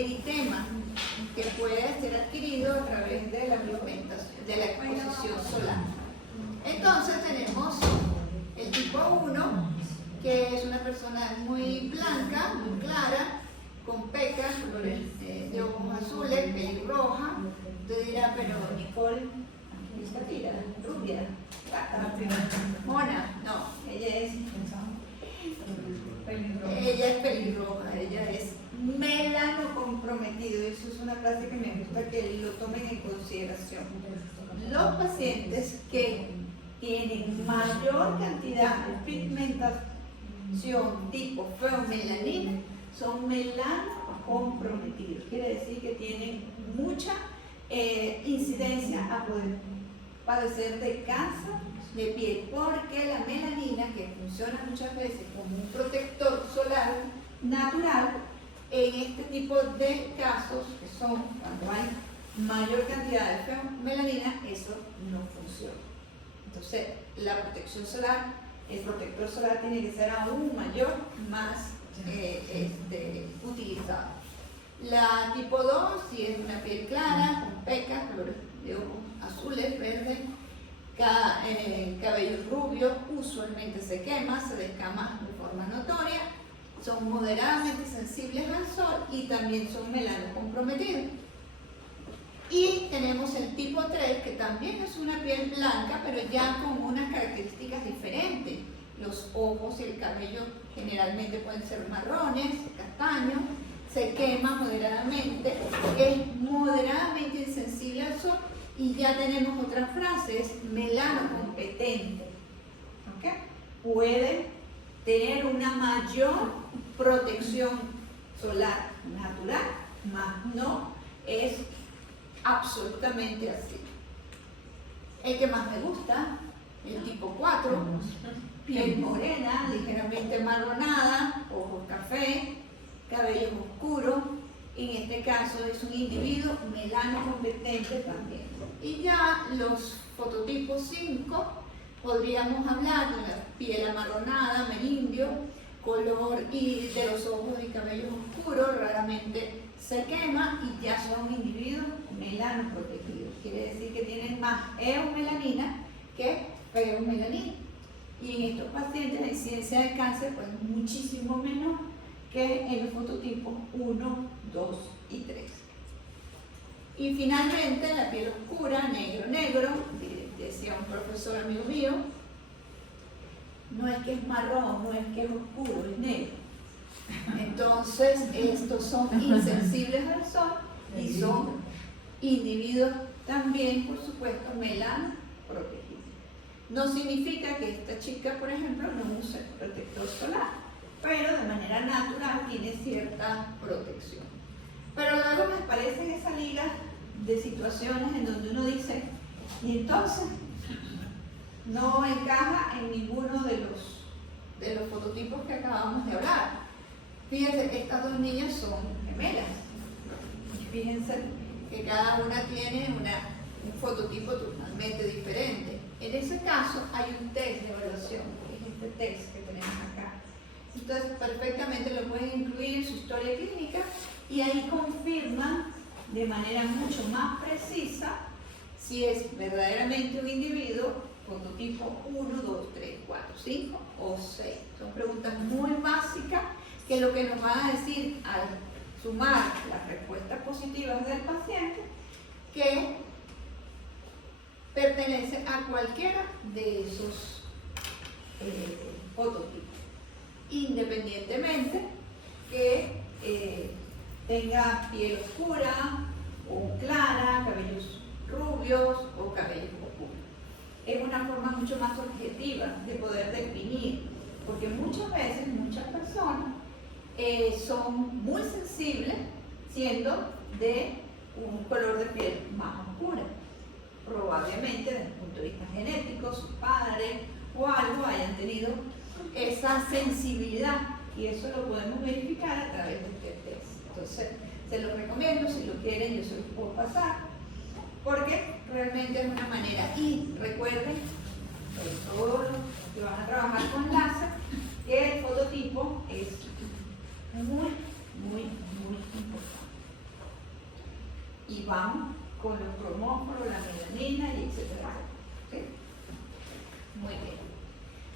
eritema que puede ser adquirido a través de la pigmentación, de la exposición solar. Entonces tenemos el tipo 1, que es una persona muy blanca, muy clara, con pecas, colores de ojos azules, pelirroja. Usted dirá, pero Nicole, ¿esta tira? Rubia, mona. No, ella es pelirroja, ella es melano comprometido. Eso es una frase que me gusta que lo tomen en consideración. Los pacientes que tienen mayor cantidad de pigmentación tipo feomelanina son melano comprometidos. Quiere decir que tienen mucha incidencia a poder padecer de cáncer de piel, porque la melanina, que funciona muchas veces como un protector solar natural, en este tipo de casos, que son cuando hay mayor cantidad de melanina, eso no funciona. Entonces, la protección solar, el protector solar tiene que ser aún mayor, más utilizado. La tipo 2, si es una piel clara, con pecas, colores de ojos azules, verdes, cabello rubio, usualmente se quema, se descama de forma notoria, son moderadamente sensibles al sol y también son melano comprometidos. Y tenemos el tipo 3, que también es una piel blanca, pero ya con unas características diferentes. Los ojos y el cabello generalmente pueden ser marrones, castaños, se quema moderadamente, es moderadamente insensible al sol, y ya tenemos otra frase, es melano competente. ¿Okay? Puede tener una mayor protección solar natural, más no es absolutamente así. El que más me gusta, el tipo 4, piel morena, ligeramente marronada, ojos café, cabello oscuro. En este caso es un individuo melano competente también. Y ya los fototipos 5, podríamos hablar de la piel amarronada, merindio, color y de los ojos y cabellos oscuros, raramente se quema y ya son individuos melano protegidos. Quiere decir que tienen más eumelanina que feomelanina. Y en estos pacientes la incidencia de cáncer pues, es muchísimo menor que en los fototipos 1, 2 y 3. Y finalmente la piel oscura, negro, decía un profesor amigo mío, no es que es marrón, no es que es oscuro, es negro. Entonces estos son insensibles al sol y son individuos también, por supuesto, melano protegidos. No significa que esta chica, por ejemplo, no use protector solar, pero de manera natural tiene cierta protección. Pero luego me aparecen esas ligas de situaciones en donde uno dice, y entonces no encaja en ninguno de los fototipos que acabamos de hablar. Fíjense, estas dos niñas son gemelas. Y fíjense que cada una tiene un fototipo totalmente diferente. En ese caso hay un test de evaluación, que es este test que tenemos acá. Entonces perfectamente lo pueden incluir en su historia clínica y ahí confirman de manera mucho más precisa si es verdaderamente un individuo fototipo 1, 2, 3, 4, 5 o 6. Son preguntas muy básicas que lo que nos van a decir al sumar las respuestas positivas del paciente que pertenece a cualquiera de esos fototipos, independientemente que tenga piel oscura o clara, cabellos rubios o cabellos oscuros. Es una forma mucho más objetiva de poder definir, porque muchas veces, muchas personas son muy sensibles siendo de un color de piel más oscura. Probablemente desde el punto de vista genético, sus padres o algo hayan tenido esa sensibilidad y eso lo podemos verificar a través de este test. Entonces, se los recomiendo, si lo quieren yo se los puedo pasar, porque realmente es una manera. Y recuerden, todos los que van a trabajar con láser, que el fototipo es muy, muy, muy importante. y vamos con los cromóforos, la melanina y etcétera. ¿Sí? Muy bien.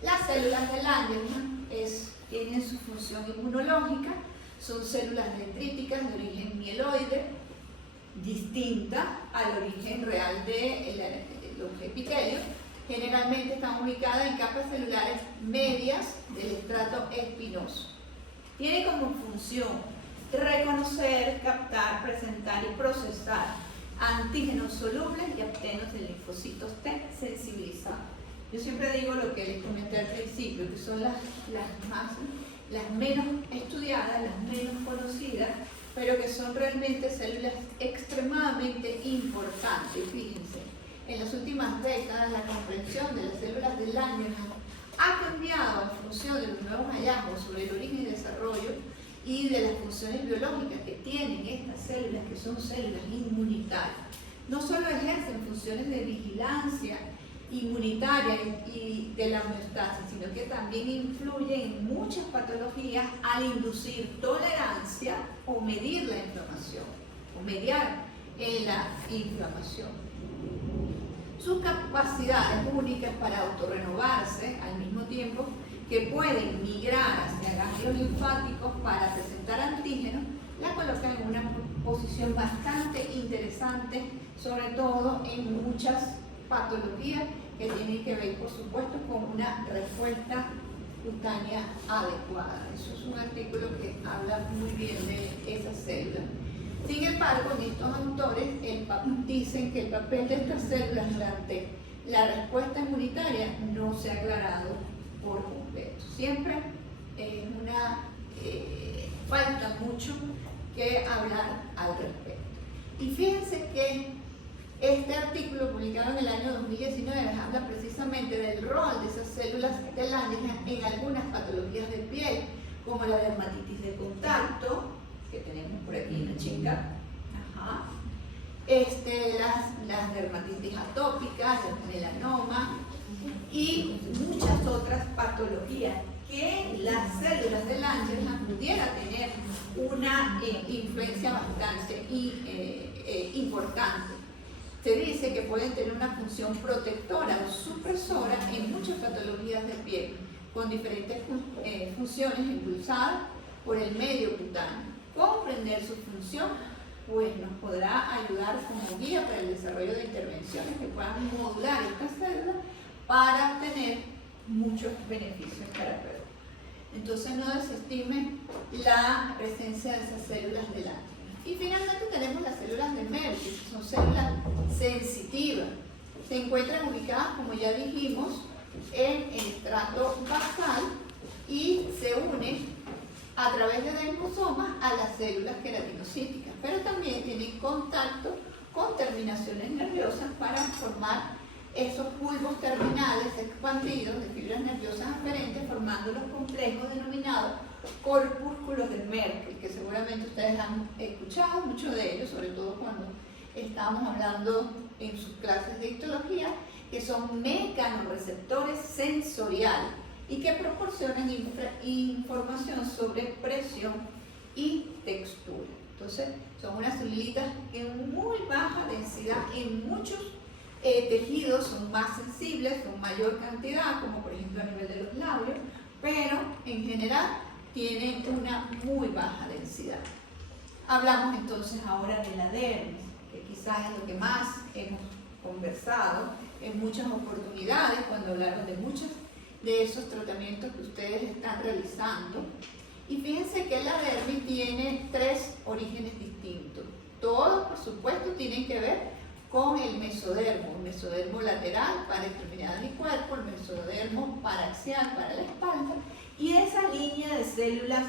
Las células de Langerhans tienen su función inmunológica, son células dendríticas de origen mieloide, distinta al origen real de los epitelios. Generalmente están ubicadas en capas celulares medias del estrato espinoso. Tiene como función reconocer, captar, presentar y procesar antígenos solubles y aptenos de linfocitos T sensibilizados. Yo siempre digo lo que les comenté al principio, que son las menos estudiadas, las menos conocidas, pero que son realmente células extremadamente importantes. Fíjense, en las últimas décadas la comprensión de las células de Langerhans ha cambiado en función de los nuevos hallazgos sobre el origen y desarrollo y de las funciones biológicas que tienen estas células, que son células inmunitarias. No solo ejercen funciones de vigilancia inmunitaria y de la homeostasis, sino que también influyen en muchas patologías al inducir tolerancia o medir la inflamación, o mediar en la inflamación. Sus capacidades únicas para autorrenovarse al mismo tiempo que pueden migrar hacia ganglios linfáticos para presentar antígenos, la colocan en una posición bastante interesante, sobre todo en muchas patologías que tienen que ver, por supuesto, con una respuesta cutánea adecuada. Eso es un artículo que habla muy bien de esas células. Sin embargo, estos autores dicen que el papel de estas células durante la respuesta inmunitaria no se ha aclarado por completo. Siempre falta mucho que hablar al respecto. Y fíjense que este artículo publicado en el año 2019 habla precisamente del rol de esas células de Langerhans en algunas patologías de piel, como la dermatitis de contacto, que tenemos por aquí una chica, las dermatitis atópicas, el melanoma y muchas otras patologías que las células de Langerhans pudiera tener una influencia bastante importante. Se dice que pueden tener una función protectora o supresora en muchas patologías de piel, con diferentes funciones impulsadas por el medio cutáneo. Comprender su función pues nos podrá ayudar como guía para el desarrollo de intervenciones que puedan modular estas células para obtener muchos beneficios terapéuticos. Entonces no desestimen la presencia de esas células de Langerhans. Y finalmente tenemos las células de Merck, que son células sensitivas. Se encuentran ubicadas, como ya dijimos, en el estrato basal y se unen a través de desmosomas a las células queratinocíticas, pero también tienen contacto con terminaciones nerviosas para formar esos bulbos terminales expandidos de fibras nerviosas aferentes, formando los complejos denominados corpúsculos de Merkel, que seguramente ustedes han escuchado mucho de ellos, sobre todo cuando estamos hablando en sus clases de histología, que son mecanorreceptores sensoriales y que proporcionan información sobre presión y textura. Entonces, son unas celulitas en muy baja densidad en muchos tejidos, son más sensibles, con mayor cantidad, como por ejemplo a nivel de los labios, pero en general tienen una muy baja densidad. Hablamos entonces ahora de la dermis, que quizás es lo que más hemos conversado en muchas oportunidades cuando hablaron de muchos de esos tratamientos que ustedes están realizando. Y fíjense que la dermis tiene tres orígenes distintos. Todos, por supuesto, tienen que ver con el mesodermo lateral para extremidades y cuerpo, el mesodermo paraxial para la espalda, y esa línea de células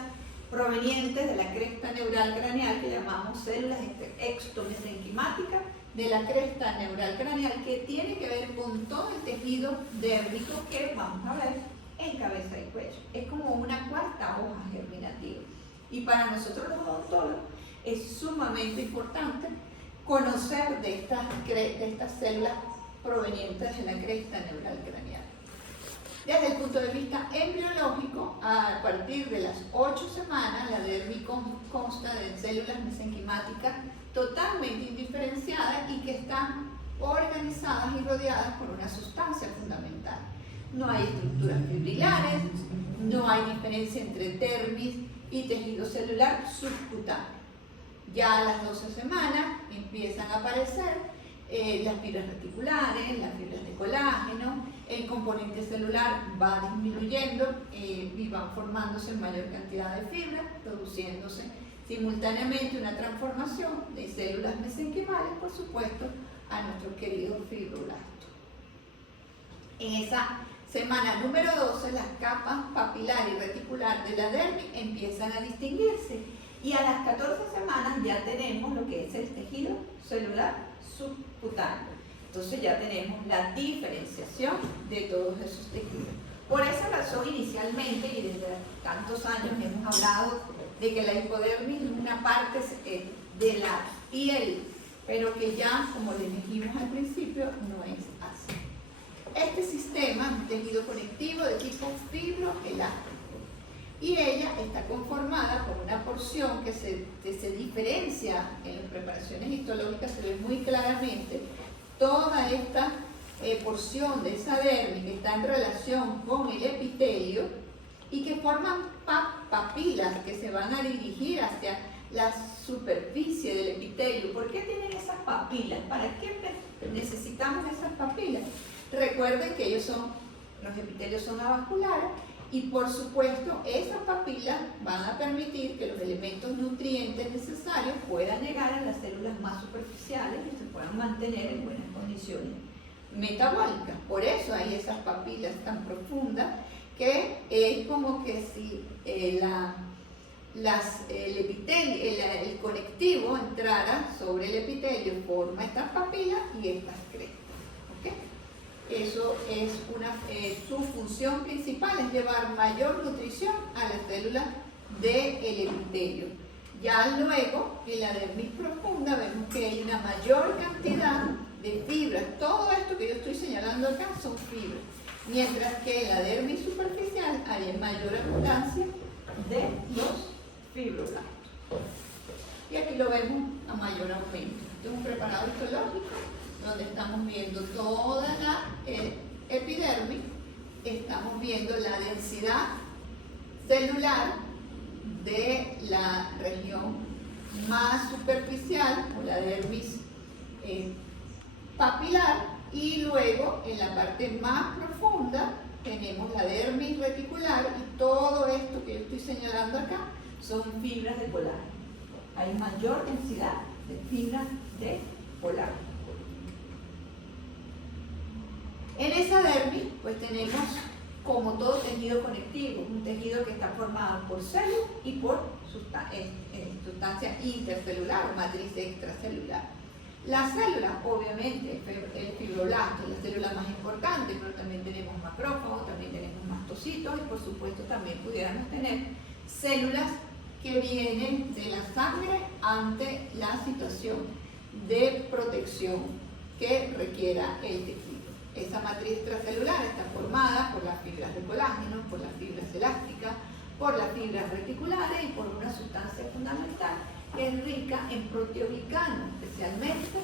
provenientes de la cresta neural craneal que llamamos células extomesenquimáticas de la cresta neural craneal, que tiene que ver con todo el tejido dérmico que vamos a ver en cabeza y cuello. Es como una cuarta hoja germinativa. Y para nosotros los odontólogos es sumamente importante conocer de estas células provenientes de la cresta neural craneal. Desde el punto de vista embriológico, a partir de las 8 semanas, la dermis consta de células mesenquimáticas totalmente indiferenciadas y que están organizadas y rodeadas por una sustancia fundamental. No hay estructuras fibrilares, no hay diferencia entre dermis y tejido celular subcutáneo. Ya a las 12 semanas empiezan a aparecer las fibras reticulares, las fibras de colágeno, el componente celular va disminuyendo y van formándose en mayor cantidad de fibras, produciéndose simultáneamente una transformación de células mesenquimales, por supuesto, a nuestro querido fibroblasto. En esa semana número 12, las capas papilar y reticular de la dermis empiezan a distinguirse y a las 14 semanas ya tenemos lo que es el tejido celular subcutáneo. Entonces ya tenemos la diferenciación de todos esos tejidos. Por esa razón, inicialmente, y desde tantos años hemos hablado de que la hipodermis es una parte de la piel, pero que ya, como les dijimos al principio, no es así. Este sistema es un tejido conectivo de tipo fibroelástico y ella está conformada por una porción que se diferencia en las preparaciones histológicas, se ve muy claramente toda esta porción de esa dermis que está en relación con el epitelio y que forman papilas que se van a dirigir hacia la superficie del epitelio. ¿Por qué tienen esas papilas? ¿Para qué necesitamos esas papilas? Recuerden que los epitelios son avasculares y por supuesto esas papilas van a permitir que los elementos nutrientes necesarios puedan llegar a las células más superficiales y se puedan mantener en buenas condiciones metabólicas. Por eso hay esas papilas tan profundas que es como que si el conectivo entrara sobre el epitelio, forma estas papilas y estas crestas. ¿Okay? Eso es su función principal, es llevar mayor nutrición a las células del epitelio. Ya luego, en la dermis profunda, vemos que hay una mayor cantidad de fibras. Todo esto que yo estoy señalando acá son fibras, mientras que en la dermis superficial hay mayor abundancia de los fibroblastos. Y aquí lo vemos a mayor aumento. Este es un preparado histológico donde estamos viendo toda la epidermis, estamos viendo la densidad celular de la región más superficial o la dermis papilar, y luego en la parte más profunda tenemos la dermis reticular y todo esto que yo estoy señalando acá son fibras de colágeno. Hay mayor densidad de fibras de colágeno. En esa dermis, pues tenemos, como todo tejido conectivo, un tejido que está formado por células y por sustancia intercelular o matriz extracelular. Las células, obviamente, el fibroblasto es la célula más importante, pero también tenemos macrófagos, también tenemos mastocitos y por supuesto también pudiéramos tener células que vienen de la sangre ante la situación de protección que requiera el tejido. Esa matriz extracelular está formada por las fibras de colágeno, por las fibras elásticas, por las fibras reticulares y por una sustancia fundamental que es rica en proteoglicano, especialmente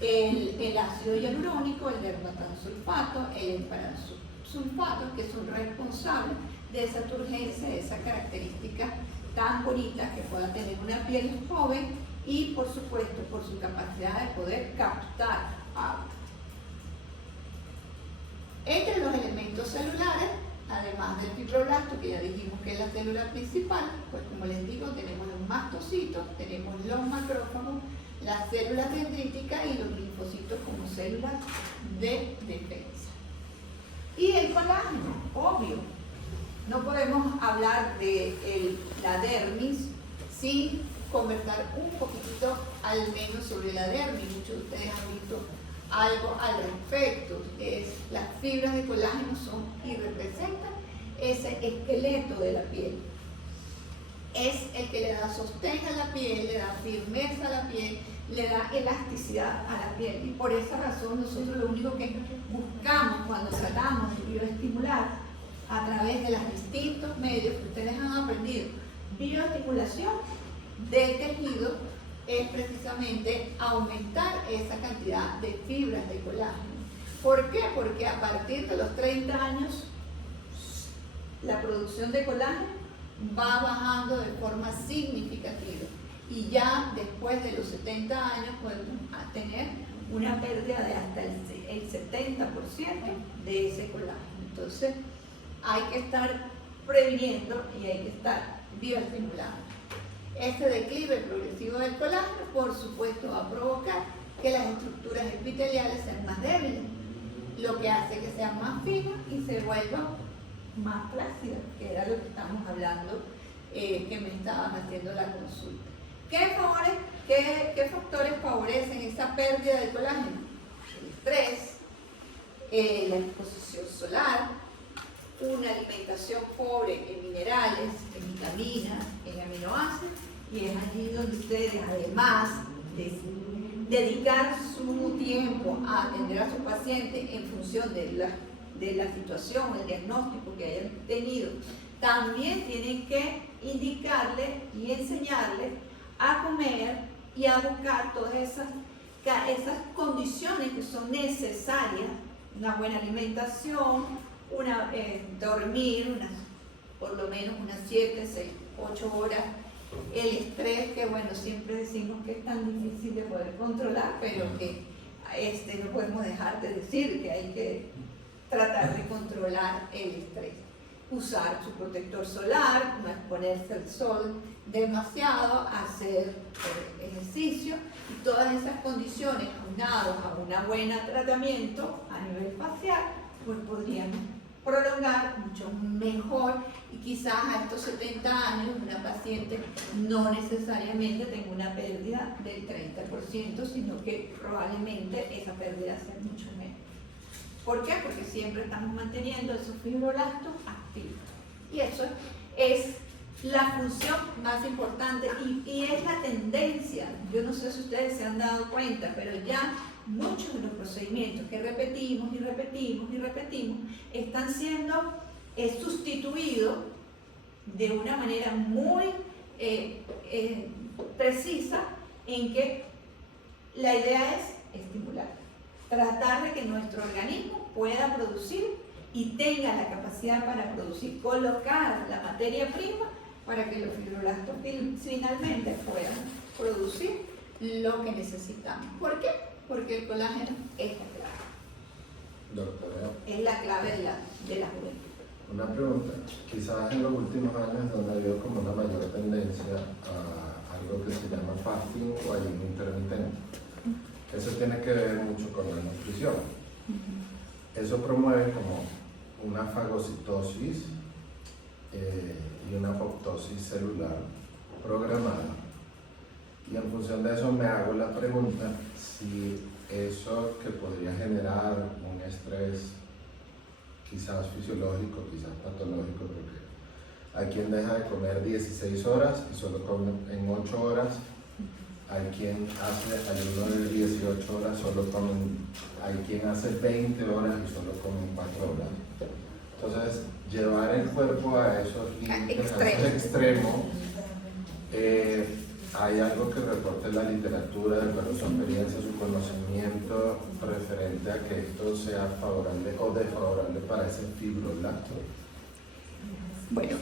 el ácido hialurónico, el dermatansulfato, el emparansulfato, que son responsables de esa turgencia, de esa característica tan bonita que pueda tener una piel joven y, por supuesto, por su capacidad de poder captar agua. Entre los elementos celulares, además del fibroblasto, que ya dijimos que es la célula principal, pues como les digo, tenemos los mastocitos, tenemos los macrófagos, las células dendríticas y los linfocitos como células de defensa. Y el colágeno, obvio. No podemos hablar de la dermis sin conversar un poquitito al menos sobre la dermis. Muchos de ustedes han visto algo al respecto. Las fibras de colágeno son y representan ese esqueleto de la piel. Es el que le da sostén a la piel, le da firmeza a la piel, le da elasticidad a la piel. Y por esa razón nosotros lo único que buscamos cuando tratamos de bioestimular a través de los distintos medios que ustedes han aprendido, bioestimulación del tejido, es precisamente aumentar esa cantidad de fibras de colágeno. ¿Por qué? Porque a partir de los 30 años la producción de colágeno va bajando de forma significativa y ya después de los 70 años podemos tener una pérdida de hasta el 70% de ese colágeno. Entonces hay que estar previniendo y hay que estar bioestimulando. Este declive progresivo del colágeno, por supuesto, va a provocar que las estructuras epiteliales sean más débiles, lo que hace que sean más finas y se vuelvan más flácidas, que era lo que estamos hablando, que me estaban haciendo la consulta. ¿Qué factores favorecen esa pérdida de colágeno? El estrés, la exposición solar, una alimentación pobre en minerales, en vitaminas, en aminoácidos, y es allí donde ustedes, además de dedicar su tiempo a atender a su paciente en función de la situación o el diagnóstico que hayan tenido, también tienen que indicarle y enseñarles a comer y a buscar todas esas condiciones que son necesarias: una buena alimentación, dormir por lo menos unas 7, 6, 8 horas, el estrés, que bueno, siempre decimos que es tan difícil de poder controlar, pero que no podemos dejar de decir que hay que tratar de controlar el estrés. Usar su protector solar, no exponerse al sol demasiado, hacer ejercicio, y todas esas condiciones aunadas a un buen tratamiento a nivel facial, pues podríamos prolongar mucho mejor, y quizás a estos 70 años una paciente no necesariamente tenga una pérdida del 30%, sino que probablemente esa pérdida sea mucho menos. ¿Por qué? Porque siempre estamos manteniendo esos fibroblastos activos. Y eso es la función más importante y es la tendencia. Yo no sé si ustedes se han dado cuenta, pero ya muchos de los procedimientos que repetimos y repetimos y repetimos están siendo sustituidos de una manera muy precisa, en que la idea es estimular, tratar de que nuestro organismo pueda producir y tenga la capacidad para producir, colocar la materia prima para que los fibroblastos finalmente puedan producir lo que necesitamos. ¿Por qué? Porque el colágeno es la clave. Doctora, Es la clave de la juventud. una pregunta. Quizás en los últimos años donde ha habido como una mayor tendencia a algo que se llama fasting o ayuno intermitente. Eso tiene que ver mucho con la nutrición. Eso promueve como una fagocitosis y una apoptosis celular programada. Y en función de eso me hago la pregunta si eso que podría generar un estrés quizás fisiológico, quizás patológico, porque hay quien deja de comer 16 horas y solo come en 8 horas, hay quien hace ayuno de 18 horas, hay quien hace 20 horas y solo come 4 horas. Entonces, llevar el cuerpo a esos límites, a esos extremos, hay algo que reporte la literatura, pero su experiencia, su conocimiento referente a que esto sea favorable o desfavorable para ese fibroblasto. Bueno,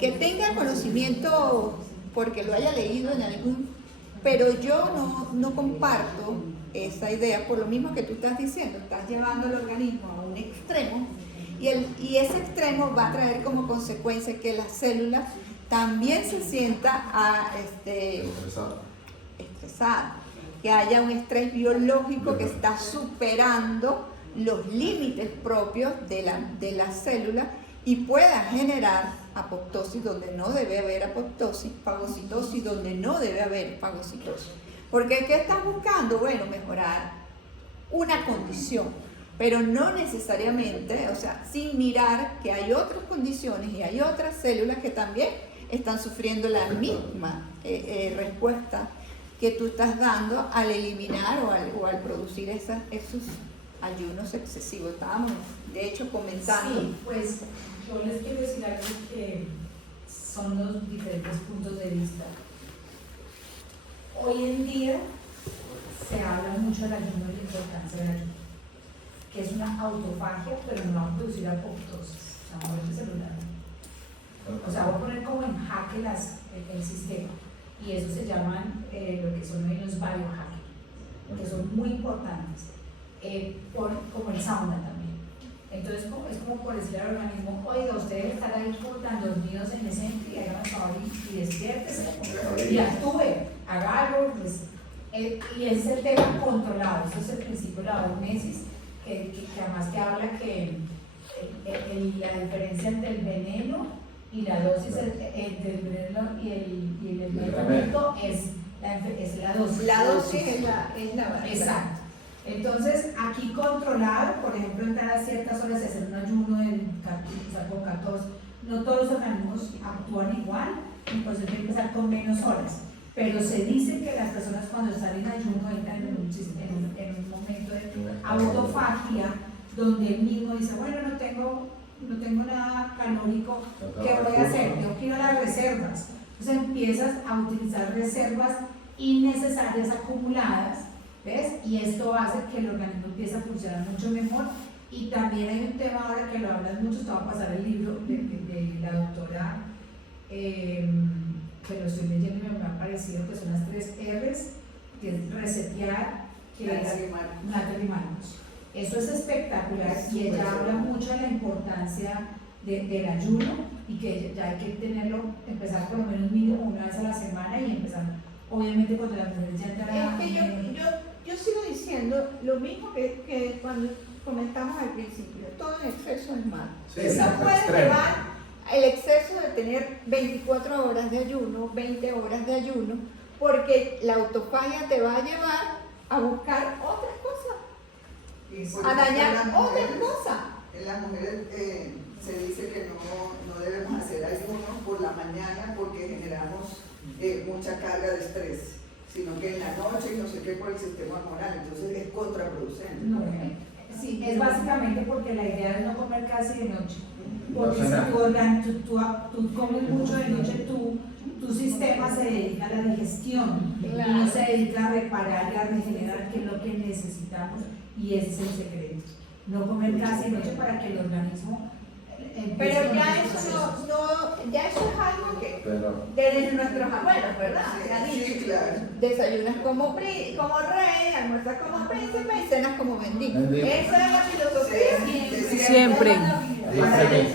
que tenga conocimiento porque lo haya leído en algún, pero yo no comparto esa idea por lo mismo que tú estás diciendo. Estás llevando el organismo a un extremo y ese extremo va a traer como consecuencia que las células también se sienta estresada, que haya un estrés biológico que está superando los límites propios de la célula y pueda generar apoptosis donde no debe haber apoptosis, fagocitosis donde no debe haber fagocitosis. Porque ¿qué estás buscando? Bueno, mejorar una condición, pero no necesariamente, o sea, sin mirar que hay otras condiciones y hay otras células que también están sufriendo la misma respuesta que tú estás dando al eliminar o al producir esos ayunos excesivos. Estábamos, de hecho, comentando. Sí, pues yo les quiero decir algo que son los diferentes puntos de vista. hoy en día se habla mucho del ayuno y la importancia del ayuno, que es una autofagia, pero no va a producir apoptosis, o sea, muerte celular. O sea, voy a poner como en jaque el sistema, y eso se llaman lo que son los biohacking, que son muy importantes, como el sauna también. Entonces es como por decirle al organismo, oiga, ustedes están ahí como tan dormidos en ese y hagan el favor y despiértese y actúe, haga algo, pues, y ese es el tema controlado. Eso es el principio de la hormesis, que además que habla que la diferencia entre el veneno y la dosis entre el veneno y el medicamento es la dosis. La dosis es la variedad. Exacto. Entonces, aquí controlado, por ejemplo, entrar a ciertas horas y hacer un ayuno con 14, no todos los organismos actúan igual, entonces hay que empezar con menos horas. Pero se dice que las personas cuando están en ayuno entran en un momento de autofagia, donde el mismo dice, bueno, no tengo nada calórico, ¿qué voy a hacer? Yo quiero las reservas. Entonces empiezas a utilizar reservas innecesarias acumuladas, ¿ves? Y esto hace que el organismo empiece a funcionar mucho mejor. Y también hay un tema ahora que lo hablas mucho, te va a pasar el libro de la doctora, que lo estoy leyendo y me ha parecido que son las 3 R's, que es resetear, que es Natalie Marcos. Eso es espectacular y ella habla mucho de la importancia del ayuno y que ya hay que empezar por lo menos mínimo una vez a la semana y empezar, obviamente cuando las mujeres ya entran. Es que yo sigo diciendo lo mismo que cuando comentamos al principio, todo en exceso es malo. Sí, Eso puede extremo. llevar el exceso de tener 24 horas de ayuno, 20 horas de ayuno, porque la autofagia te va a llevar a buscar otras cosas, a dañar otras cosas. En las mujeres se dice que no debemos hacer ayuno por la mañana porque generamos mucha carga de estrés, sino que en la noche y no sé qué por el sistema hormonal, entonces es contraproducente. No, sí, es básicamente porque la idea es no comer casi de noche. Porque No, si tú comes mucho de noche, tu sistema se dedica a la digestión, Claro. y no se dedica a reparar y a regenerar, que es lo que necesitamos, y ese es el secreto. No comer casi de noche para que el organismo empiece Pero con ya el eso proceso. ya eso es algo que Pero, desde nuestros abuelos, ¿verdad? Se ha dicho. Sí, claro. Desayunas como rey, almuerzas como príncipe y cenas como bendito. Bendito. Esa es la filosofía. Siempre.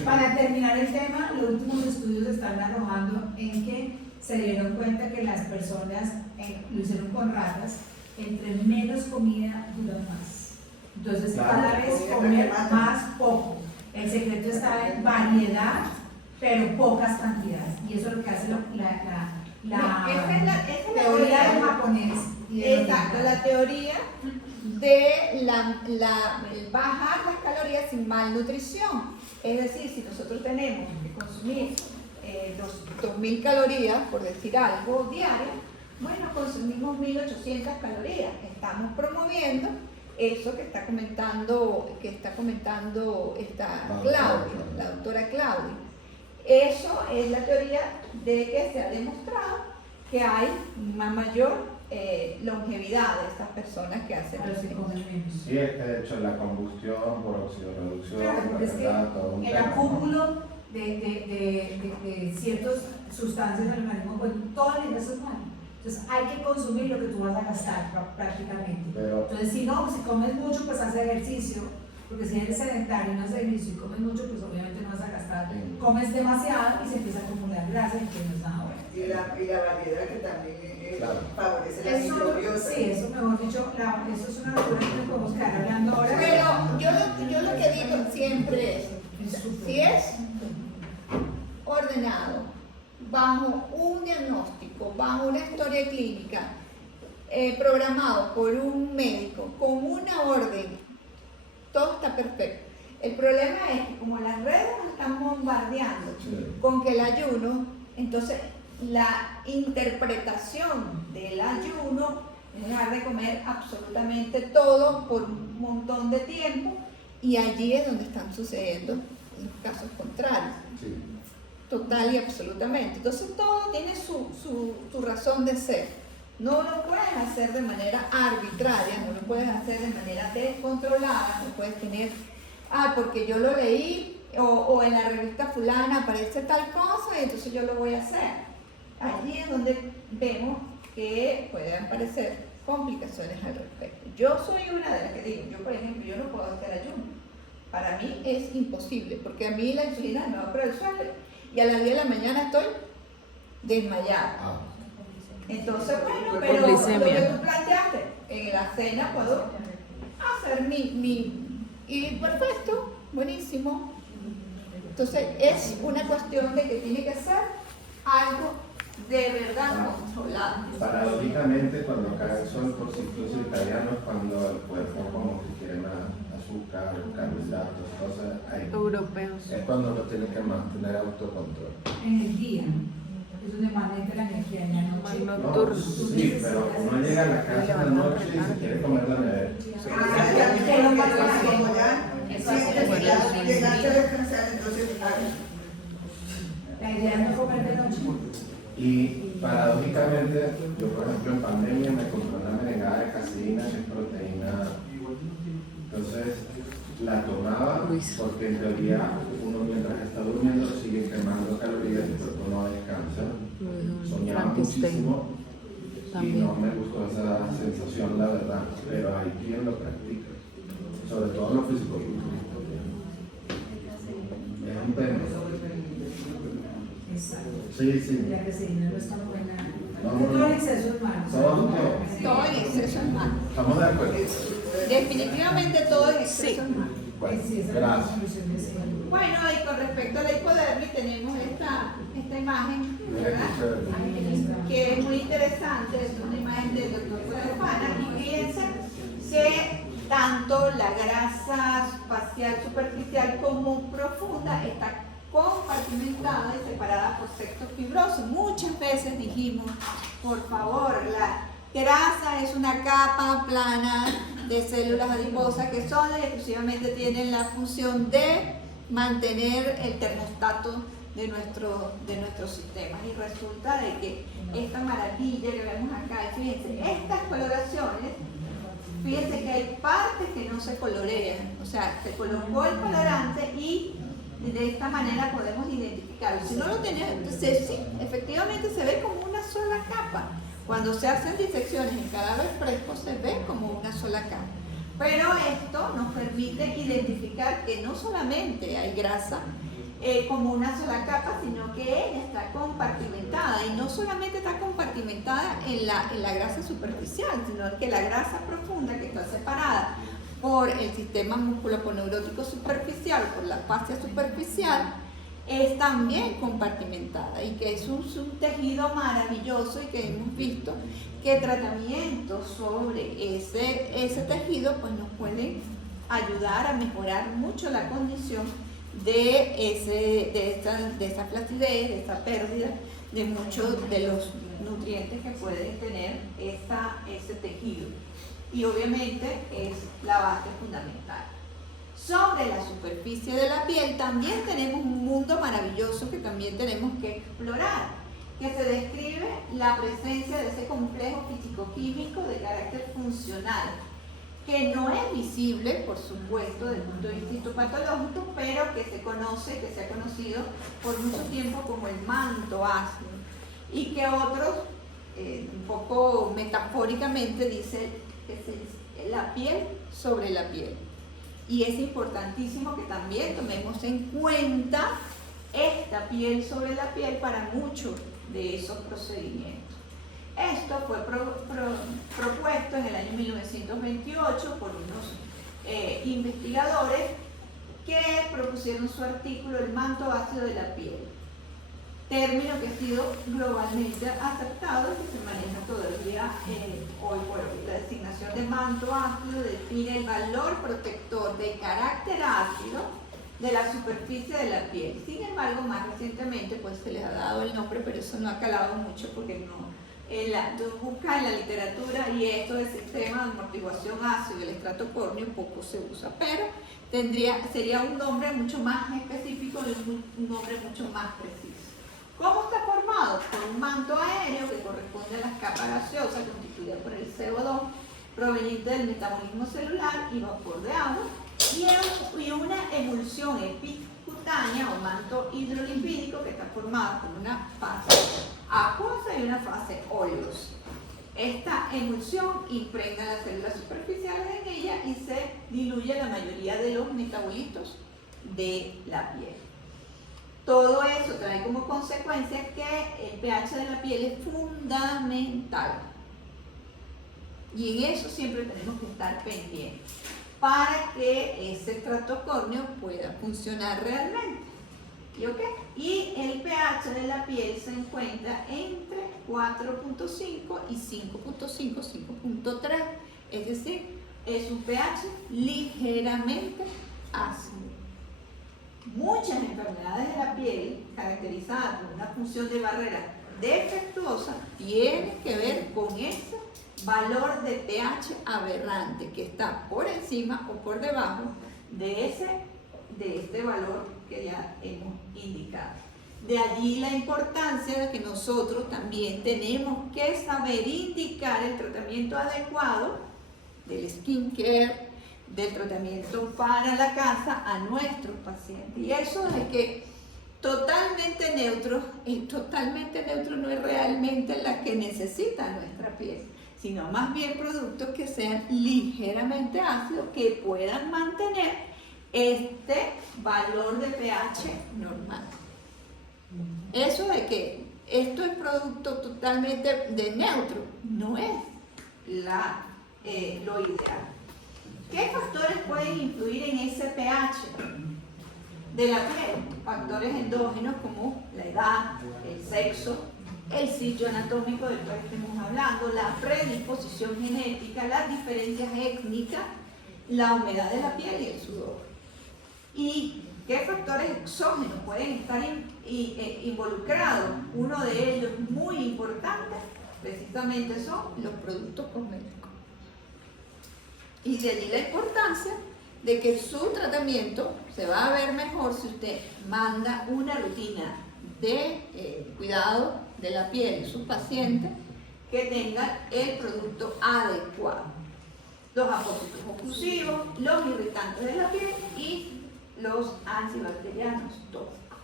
Para terminar el tema, los últimos estudios están arrojando en que se dieron cuenta que las personas, lo hicieron con ratas, entre menos comida duran más. Entonces, Claro. cada vez comer más poco. El secreto está en variedad, pero pocas cantidades. Y eso es lo que hace la Esa es la teoría del japonés. Y de los Exacto, mexicanos. la teoría de bajar las calorías sin malnutrición. Es decir, si nosotros tenemos que consumir 2.000 calorías, por decir algo, diario, bueno, consumimos 1.800 calorías. Estamos promoviendo eso que está comentando esta Claudia, la doctora Claudia. Eso es la teoría de que se ha demostrado que hay una mayor longevidad de estas personas que hacen A los que así. comen menos. sí, de hecho, la combustión por oxidorreducción, Claro, porque es que todo un el tema, ¿no? acúmulo de ciertas sustancias en el organismo, pues todo el ingreso es malo. Entonces hay que consumir lo que tú vas a gastar prácticamente. Pero, Entonces si comes mucho, pues haz ejercicio, porque si eres sedentario y no haces ejercicio y comes mucho, pues obviamente no vas a gastar. Sí. Comes demasiado y se empieza a acumular grasa y que no es nada bueno. Y la variedad que también Claro. favorece la Eso, microbiota. sí, eso mejor dicho, eso es una locura que nos podemos quedar hablando ahora. Pero yo lo que digo siempre es, si es ordenado bajo un diagnóstico, bajo una historia clínica, programado por un médico, con una orden, todo está perfecto. El problema es que como las redes nos están bombardeando sí. con que el ayuno, entonces la interpretación del ayuno es dejar de comer absolutamente todo por un montón de tiempo, y allí es donde están sucediendo los casos contrarios, Sí. total y absolutamente. Entonces todo tiene su razón de ser. No lo puedes hacer de manera arbitraria, no lo puedes hacer de manera descontrolada, no puedes tener, porque yo lo leí o en la revista fulana aparece tal cosa y entonces yo lo voy a hacer. Allí es donde vemos que pueden aparecer complicaciones al respecto. Yo soy una de las que digo, yo por ejemplo, yo no puedo hacer ayuno. Para mí es imposible, porque a mí la insulina me va por el suelo y a las 10 de la mañana estoy desmayada. Entonces, bueno, pero lo que tú planteaste, en la cena puedo hacer y perfecto, buenísimo. Entonces, es una cuestión de que tiene que ser algo de verdad controlado. Paradójicamente, cuando cae el sol por ciclos circadianos, cuando el cuerpo como que quiere más azúcar, carbohidratos, cosas ahí. Europeos. Es cuando uno tiene que mantener autocontrol. En el día, es donde más entra la energía, en la noche. Nocturno. Sí, pero uno llega a la casa en la noche y se quiere comer la nevera. Llegaste a descansar, entonces La idea es no comer de noche. Y paradójicamente, yo por ejemplo en pandemia me compré una merengada de caseína, que es proteína. Entonces la tomaba porque en teoría uno mientras está durmiendo sigue quemando calorías y el cuerpo no descansa. Soñaba muchísimo y no me gustó esa sensación, la verdad, pero hay quien lo practica, sobre todo los fisicoculturistas. Es un tema. Exacto. Sí. La caseína no está buena. No. Todo el exceso es malo. Todo en exceso es malo. ¿Estamos de acuerdo? Definitivamente todo en exceso es malo. Bueno, Sí, esa es la gracias. conclusión de ese libro. Bueno, y con respecto a la hipodermia tenemos esta imagen, Mira ¿verdad? qué chévere. Que es muy interesante, es una imagen del doctor Serafana, y fíjense que tanto la grasa facial superficial como profunda está compartimentada y separada por sectos fibrosos. Muchas veces dijimos, por favor, la grasa es una capa plana de células adiposas que solo y exclusivamente tienen la función de mantener el termostato de nuestro sistema. Y resulta de que esta maravilla que vemos acá, fíjense, estas coloraciones, fíjense que hay partes que no se colorean, o sea, se colocó el colorante y de esta manera podemos identificarlo. Si no lo tenemos, sí, efectivamente se ve como una sola capa. Cuando se hacen disecciones en cadáver fresco se ve como una sola capa. Pero esto nos permite identificar que no solamente hay grasa como una sola capa, sino que ella está compartimentada. Y no solamente está compartimentada en la grasa superficial, sino que la grasa profunda, que está separada por el sistema musculoponeurótico superficial, por la fascia superficial, es también compartimentada y que es un tejido maravilloso y que hemos visto que tratamientos sobre ese tejido pues nos pueden ayudar a mejorar mucho la condición de esa flacidez, de esa pérdida de muchos de los nutrientes que puede tener ese tejido. Y obviamente es la base fundamental. Sobre la superficie de la piel también tenemos un mundo maravilloso que también tenemos que explorar, que se describe la presencia de ese complejo físico-químico de carácter funcional, que no es visible, por supuesto, desde el punto de vista histopatológico, pero que se conoce, que se ha conocido por mucho tiempo como el manto ácido, y que otros, un poco metafóricamente, dicen que es la piel sobre la piel. Y es importantísimo que también tomemos en cuenta esta piel sobre la piel para muchos de esos procedimientos. Esto fue propuesto en el año 1928 por unos investigadores que propusieron su artículo El manto ácido de la piel, término que ha sido globalmente aceptado y que se maneja todavía hoy por hoy. La designación de manto ácido define el valor protector de carácter ácido de la superficie de la piel. Sin embargo, más recientemente pues se les ha dado el nombre, pero eso no ha calado mucho porque no. Tú buscas en la literatura y esto del sistema de amortiguación ácido y el estrato córneo poco se usa, pero sería un nombre mucho más específico y un nombre mucho más preciso. ¿Cómo está formado? Por un manto aéreo que corresponde a las capas capa gaseosa constituida por el CO2 proveniente del metabolismo celular y vapor de agua, y una emulsión epicutánea o manto hidrolipídico que está formado por una fase acuosa y una fase oleosa. Esta emulsión impregna las células superficiales en ella y se diluye la mayoría de los metabolitos de la piel. Todo eso trae como consecuencia que el pH de la piel es fundamental. Y en eso siempre tenemos que estar pendientes para que ese estrato córneo pueda funcionar realmente. ¿Y el pH de la piel se encuentra entre 4.5 y 5.5, 5.3, es decir, es un pH ligeramente ácido. Muchas enfermedades de la piel caracterizadas por una función de barrera defectuosa tienen que ver con ese valor de pH aberrante que está por encima o por debajo de este valor que ya hemos indicado. De allí la importancia de que nosotros también tenemos que saber indicar el tratamiento adecuado del skincare, del tratamiento para la casa a nuestros pacientes. Y eso de que totalmente neutro no es realmente la que necesita nuestra piel, sino más bien productos que sean ligeramente ácidos, que puedan mantener este valor de pH normal. Eso de que esto es producto totalmente de neutro no es lo ideal. ¿Qué factores pueden influir en ese pH de la piel? Factores endógenos como la edad, el sexo, el sitio anatómico del cual estemos hablando, la predisposición genética, las diferencias étnicas, la humedad de la piel y el sudor. ¿Y qué factores exógenos pueden estar involucrados? Uno de ellos muy importante precisamente son los productos cosméticos. Y de allí la importancia de que su tratamiento se va a ver mejor si usted manda una rutina de cuidado de la piel de sus pacientes que tenga el producto adecuado. Los apósitos oclusivos, los irritantes de la piel y los antibacterianos tóxicos.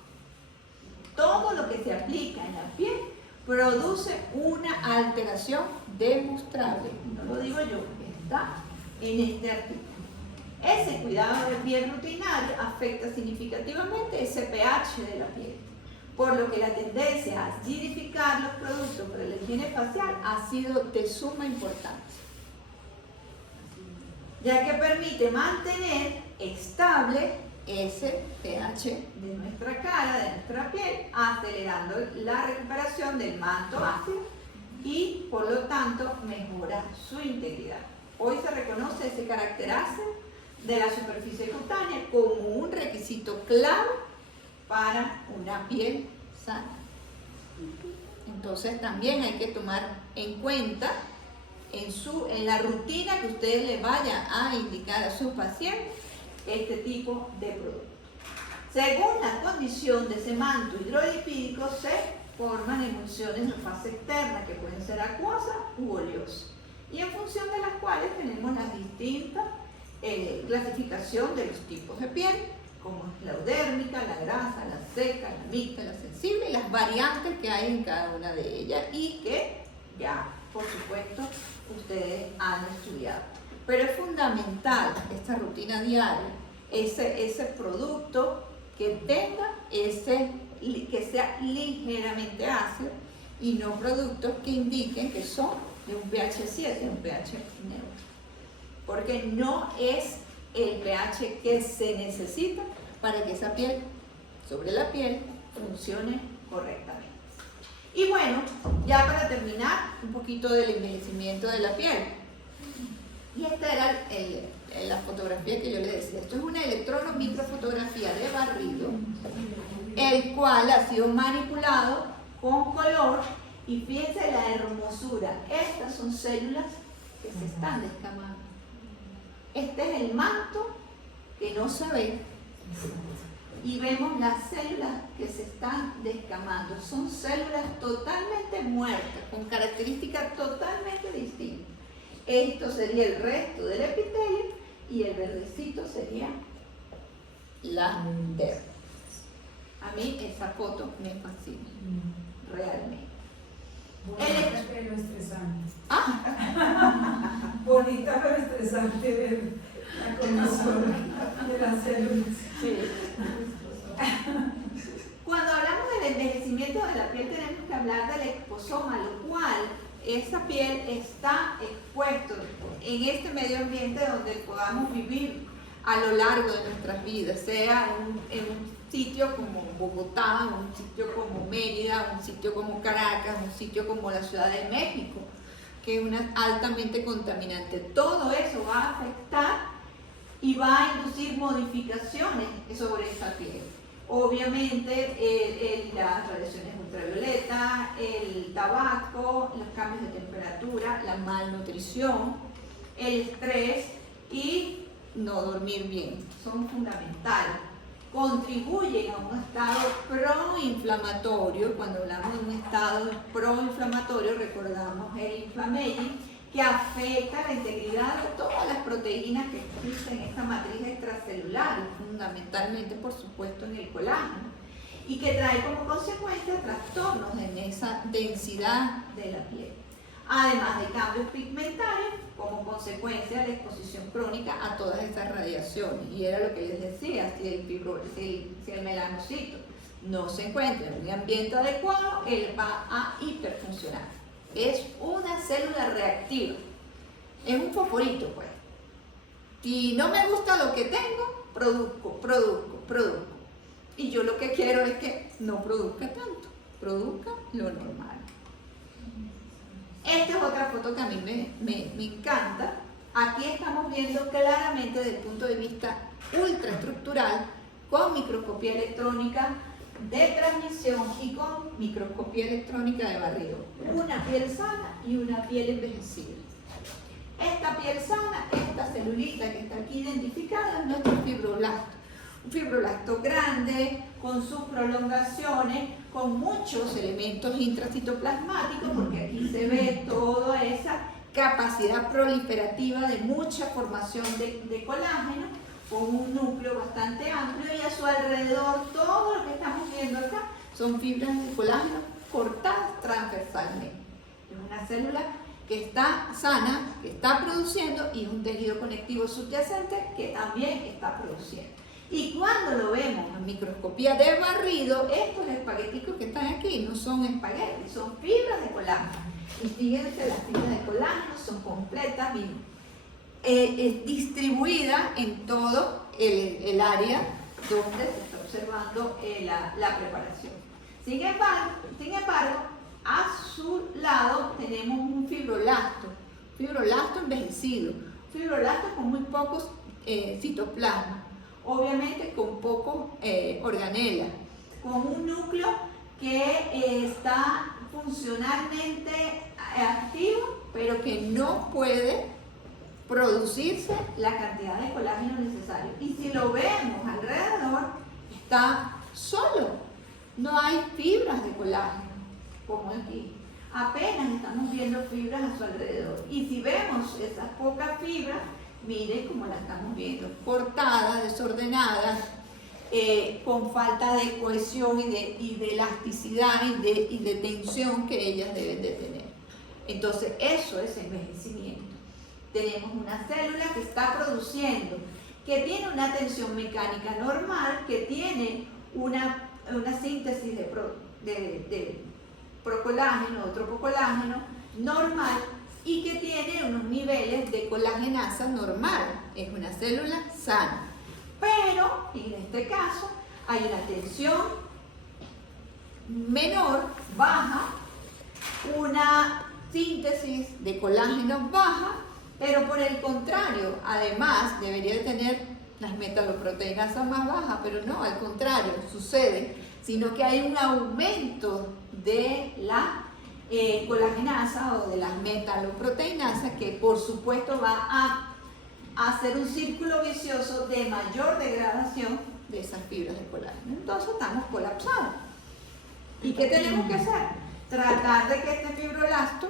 Todo lo que se aplica en la piel produce una alteración demostrable. No lo digo yo, está en este artículo. Ese cuidado de piel rutinario afecta significativamente ese pH de la piel, por lo que la tendencia a acidificar los productos para la higiene facial ha sido de suma importancia, ya que permite mantener estable ese pH de nuestra cara, de nuestra piel, acelerando la recuperación del manto ácido y por lo tanto mejora su integridad. Hoy se reconoce ese carácter ácido de la superficie cutánea como un requisito clave para una piel sana. Entonces también hay que tomar en cuenta en la rutina que ustedes le vayan a indicar a sus pacientes este tipo de productos. Según la condición de ese manto hidrolipídico se forman emulsiones en fase externa que pueden ser acuosas u oleosas y en función de las cuales tenemos las distintas clasificación de los tipos de piel, como la eudérmica, la grasa, la seca, la mixta, la sensible y las variantes que hay en cada una de ellas y que ya, por supuesto, ustedes han estudiado. Pero es fundamental esta rutina diaria, ese producto que tenga que sea ligeramente ácido y no productos que indiquen que son de un pH 7, un pH neutro. Porque no es el pH que se necesita para que esa piel, sobre la piel, funcione correctamente. Y bueno, ya para terminar, un poquito del envejecimiento de la piel. Y esta era la fotografía que yo le decía. Esto es una electrono-microfotografía de barrido, el cual ha sido manipulado con color. Y fíjense la hermosura. Estas son células que se están descamando. Este es el manto que no se ve. y vemos las células que se están descamando. Son células totalmente muertas, con características totalmente distintas. Esto sería el resto del epitelio y el verdecito sería la dermis. A mí esa foto me fascina, realmente. Bonita pero estresante. Ah, Bonita pero estresante ver la condición de las células. sí. Cuando hablamos del envejecimiento de la piel tenemos que hablar del exposoma, lo cual esa piel está expuesta en este medio ambiente donde podamos vivir a lo largo de nuestras vidas, sea en un sitio como Bogotá, un sitio como Mérida, un sitio como Caracas, un sitio como la Ciudad de México, que es una altamente contaminante. Todo eso va a afectar y va a inducir modificaciones sobre esa piel. Obviamente las radiaciones ultravioletas, el tabaco, los cambios de temperatura, la malnutrición, el estrés y no dormir bien son fundamentales. Contribuyen a un estado proinflamatorio. Cuando hablamos de un estado proinflamatorio recordamos el inflamaging, que afecta la integridad de todas las proteínas que existen en esta matriz extracelular, fundamentalmente por supuesto en el colágeno, y que trae como consecuencia trastornos en esa densidad de la piel. Además de cambios pigmentarios como consecuencia de la exposición crónica a todas estas radiaciones. Y era lo que les decía, si el melanocito no se encuentra en un ambiente adecuado, él va a hiperfuncionar. Es una célula reactiva, es un fosforito pues. Si no me gusta lo que tengo, produzco. Y yo lo que quiero es que no produzca tanto, produzca lo normal. Esta es otra foto que a mí me encanta. Aquí estamos viendo claramente desde el punto de vista ultraestructural, con microscopía electrónica de transmisión y con microscopía electrónica de barrido, una piel sana y una piel envejecida. Esta piel sana, esta celulita que está aquí identificada es nuestro fibroblasto. Un fibroblasto grande, con sus prolongaciones, con muchos elementos intracitoplasmáticos, porque aquí se ve toda esa capacidad proliferativa de mucha formación de colágeno, con un núcleo bastante amplio, y a su alrededor todo lo que estamos viendo acá son fibras de colágeno cortadas transversalmente. Es una célula que está sana, que está produciendo, y un tejido conectivo subyacente que también está produciendo. Y cuando lo vemos en microscopía de barrido, estos espagueticos que están aquí no son espaguetis, son fibras de colágeno. Y fíjense, las fibras de colágeno son completas, distribuida en todo el área donde se está observando la preparación. Sin embargo, a su lado tenemos un fibroblasto envejecido, fibroblasto con muy pocos citoplasmas, obviamente con pocos organelas, con un núcleo que está funcionalmente activo, pero que no puede producirse la cantidad de colágeno necesario. Y si lo vemos alrededor, está solo, no hay fibras de colágeno, como aquí. Apenas estamos viendo fibras a su alrededor. Y si vemos esas pocas fibras, miren cómo las estamos viendo, cortadas, desordenadas, con falta de cohesión y de elasticidad y de tensión que ellas deben de tener. Entonces, eso es envejecimiento. Tenemos una célula que está produciendo, que tiene una tensión mecánica normal, que tiene una síntesis de procolágeno o tropocolágeno normal, y que tiene unos niveles de colagenasa normal. Es una célula sana. Pero en este caso hay una tensión menor, baja, una síntesis de colágeno baja, pero por el contrario, además debería tener las metaloproteinasas más bajas, pero no, al contrario, sucede, sino que hay un aumento de la colagenasa o de las metaloproteinasas, que por supuesto va a hacer un círculo vicioso de mayor degradación de esas fibras de colágeno. Entonces estamos colapsados. ¿Y qué tenemos que hacer? Tratar de que este fibroblasto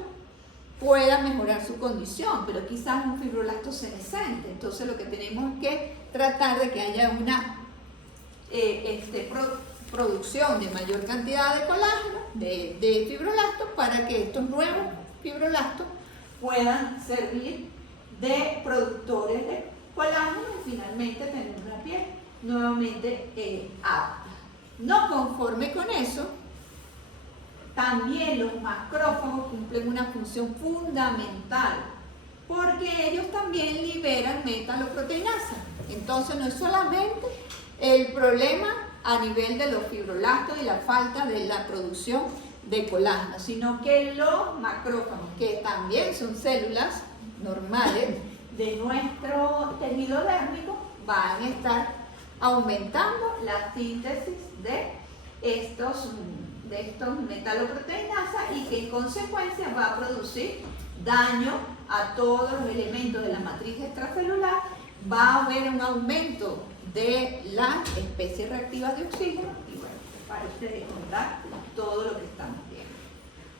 pueda mejorar su condición, pero quizás un fibroblasto senescente. Entonces lo que tenemos es que tratar de que haya una producción de mayor cantidad de colágeno, de fibroblastos, para que estos nuevos fibroblastos puedan servir de productores de colágeno y finalmente tener una piel nuevamente apta. No conforme con eso, también los macrófagos cumplen una función fundamental, porque ellos también liberan metaloproteinasa. Entonces no es solamente el problema a nivel de los fibroblastos y la falta de la producción de colágeno, sino que los macrófagos, que también son células normales de nuestro tejido dérmico, van a estar aumentando la síntesis de estos metaloproteinasa y que en consecuencia va a producir daño a todos los elementos de la matriz extracelular. Va a haber un aumento de las especies reactivas de oxígeno y bueno, parece de contar todo lo que estamos viendo.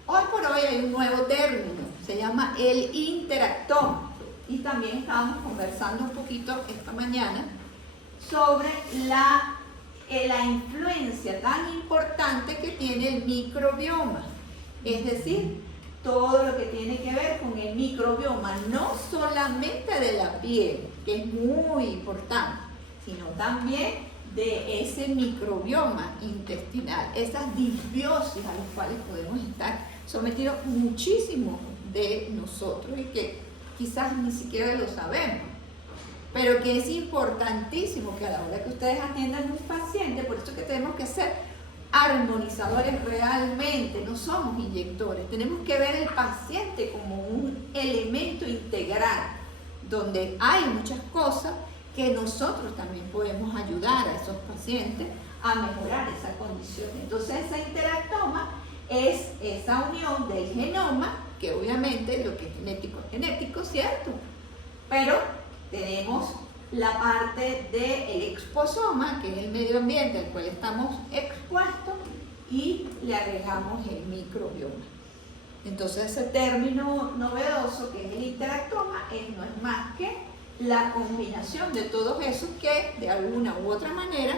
Hoy por hoy hay un nuevo término, se llama el interactoma, y también estábamos conversando un poquito esta mañana sobre la influencia tan importante que tiene el microbioma, es decir, todo lo que tiene que ver con el microbioma, no solamente de la piel, que es muy importante, sino también de ese microbioma intestinal, esas disbiosis a las cuales podemos estar sometidos muchísimos de nosotros y que quizás ni siquiera lo sabemos, pero que es importantísimo que a la hora que ustedes atiendan a un paciente, por eso que tenemos que ser armonizadores realmente, no somos inyectores, tenemos que ver el paciente como un elemento integral, donde hay muchas cosas que nosotros también podemos ayudar a esos pacientes a mejorar esa condición. Entonces ese interactoma es esa unión del genoma, que obviamente lo que es genético, ¿cierto? Pero tenemos la parte del exposoma, que es el medio ambiente al cual estamos expuestos, y le agregamos el microbioma. Entonces ese término novedoso que es el interactoma no es más que la combinación de todos esos que de alguna u otra manera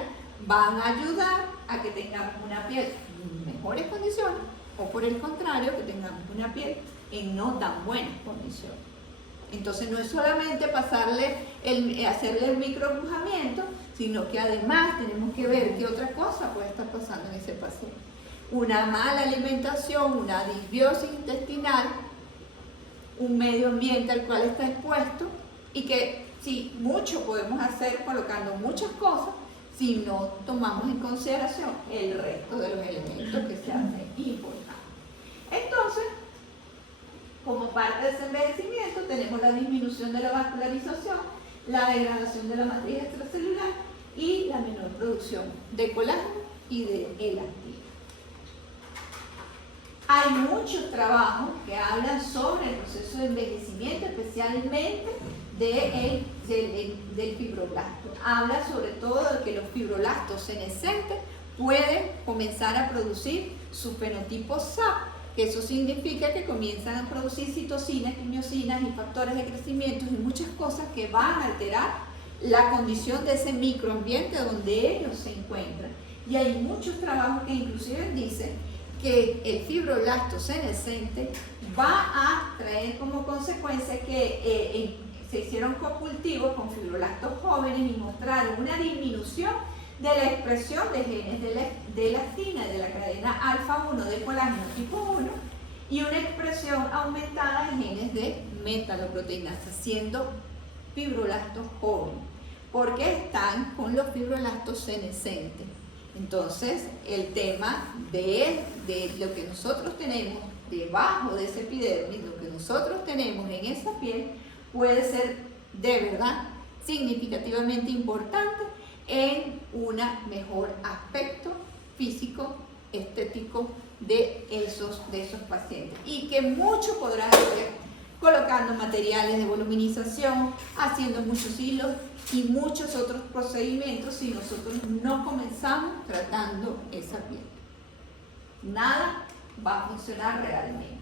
van a ayudar a que tengamos una piel en mejores condiciones o por el contrario que tengamos una piel en no tan buenas condiciones. Entonces no es solamente hacerle el micropujamiento, sino que además tenemos que ver qué otra cosa puede estar pasando en ese paciente. Una mala alimentación, una disbiosis intestinal, un medio ambiente al cual está expuesto y que sí, mucho podemos hacer colocando muchas cosas si no tomamos en consideración el resto de los elementos que se hacen importantes. Entonces, como parte de ese envejecimiento tenemos la disminución de la vascularización, la degradación de la matriz extracelular y la menor producción de colágeno y de elastina. Hay muchos trabajos que hablan sobre el proceso de envejecimiento, especialmente del fibroblasto. Habla sobre todo de que los fibroblastos senescentes pueden comenzar a producir su fenotipo SAP, que eso significa que comienzan a producir citocinas, quimiosinas y factores de crecimiento y muchas cosas que van a alterar la condición de ese microambiente donde ellos se encuentran. Y hay muchos trabajos que inclusive dicen que el fibroblasto senescente va a traer como consecuencia que se hicieron cocultivos con fibroblastos jóvenes y mostraron una disminución de la expresión de genes de elastina de la cadena alfa 1 de colágeno tipo 1 y una expresión aumentada de genes de metaloproteinasa, siendo fibroblastos jóvenes, porque están con los fibroblastos senescentes. Entonces, el tema de lo que nosotros tenemos debajo de ese epidermis, lo que nosotros tenemos en esa piel, puede ser de verdad significativamente importante en un mejor aspecto físico, estético de esos pacientes. Y que mucho podrá hacer colocando materiales de voluminización, haciendo muchos hilos y muchos otros procedimientos si nosotros no comenzamos tratando esa piel. Nada va a funcionar realmente.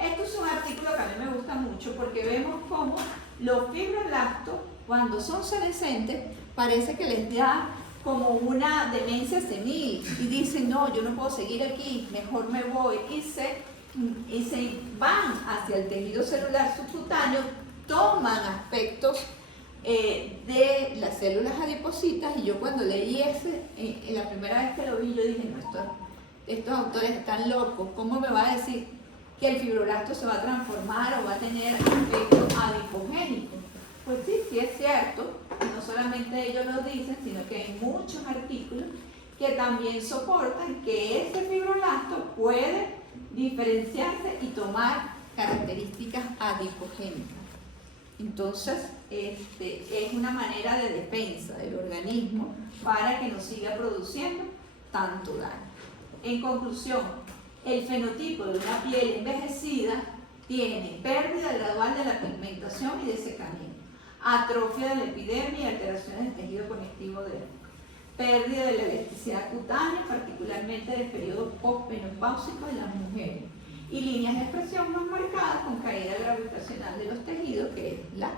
Esto es un artículo que a mí me gusta mucho porque vemos cómo los fibroblastos, cuando son senescentes, parece que les da como una demencia senil y dicen, no, yo no puedo seguir aquí, mejor me voy, y se van hacia el tejido celular subcutáneo, toman aspectos de las células adipositas, y yo cuando leí la primera vez que lo vi, yo dije, no, estos autores están locos, ¿cómo me va a decir que el fibroblasto se va a transformar o va a tener aspectos adipogénicos? Pues sí, sí es cierto, y no solamente ellos lo dicen, sino que hay muchos artículos que también soportan que ese fibroblasto puede diferenciarse y tomar características adipogénicas. Entonces, es una manera de defensa del organismo para que no siga produciendo tanto daño. En conclusión, el fenotipo de una piel envejecida tiene pérdida gradual de la pigmentación y desecamiento, atrofia de la epidermis y alteraciones del tejido conectivo dérmico, pérdida de la elasticidad cutánea, particularmente del periodo postmenopáusico en las mujeres, y líneas de expresión más marcadas con caída gravitacional de los tejidos, que es la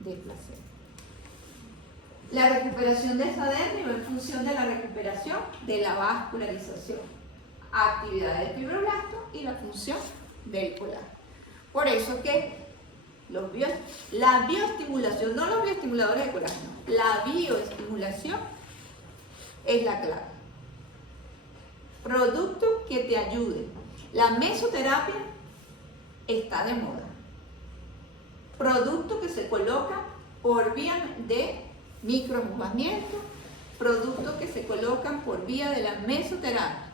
desplasia. La recuperación de esa dermis va en función de la recuperación de la vascularización, actividad del fibroblasto y la función del colágeno. Por eso que la bioestimulación, no los bioestimuladores de colágeno, la bioestimulación es la clave. Producto que te ayude. La mesoterapia está de moda. Productos que se colocan por vía de micromovimiento, productos que se colocan por vía de la mesoterapia.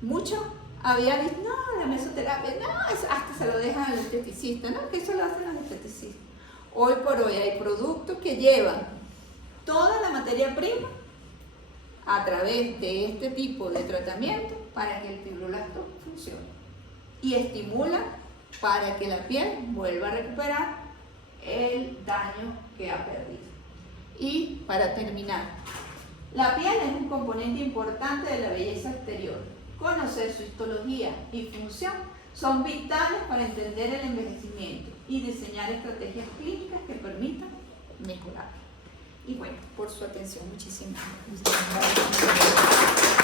Muchos habían dicho, no, la mesoterapia, no, eso hasta se lo dejan al esteticista, no, que eso lo hacen los esteticistas. Hoy por hoy hay productos que llevan toda la materia prima a través de este tipo de tratamiento para que el fibroblasto funcione y estimula para que la piel vuelva a recuperar el daño que ha perdido. Y para terminar, la piel es un componente importante de la belleza exterior. Conocer su histología y función son vitales para entender el envejecimiento y diseñar estrategias clínicas que permitan mejorar. Y bueno, por su atención, muchísimas gracias.